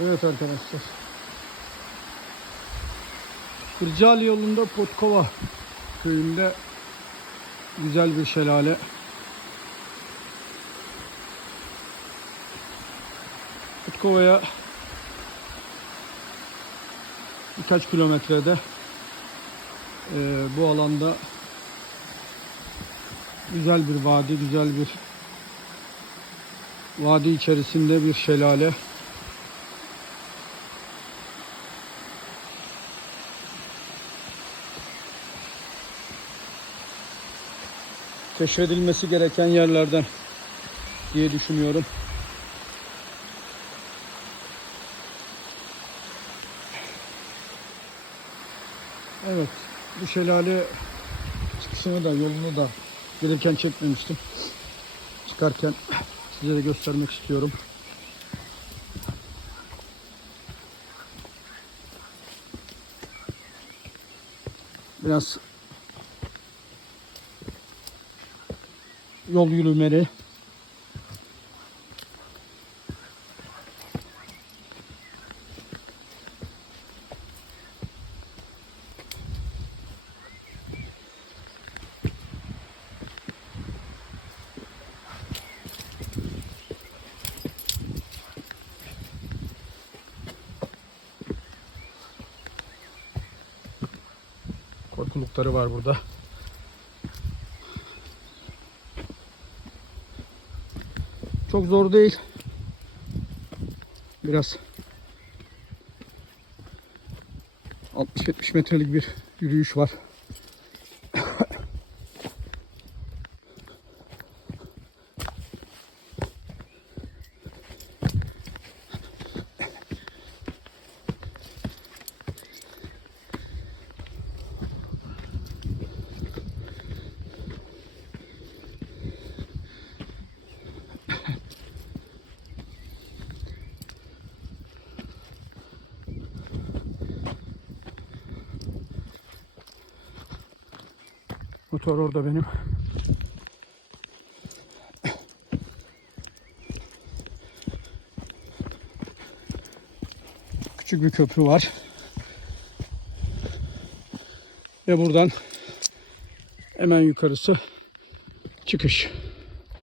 Evet arkadaşlar. Kırcaali yolunda Potkova köyünde güzel bir şelale. Potkova'ya birkaç kilometrede eee, bu alanda güzel bir vadi, güzel bir vadi içerisinde bir şelale. Keşfedilmesi gereken yerlerden diye düşünüyorum. Evet, bu şelale çıkışını da yolunu da gelirken çekmemiştim. Çıkarken size de göstermek istiyorum. Biraz yol yürümeli. Korkulukları var burada. Çok zor değil. Biraz 60-70 metrelik bir yürüyüş var. Motor orada benim. Küçük bir köprü var. Ve buradan hemen yukarısı çıkış.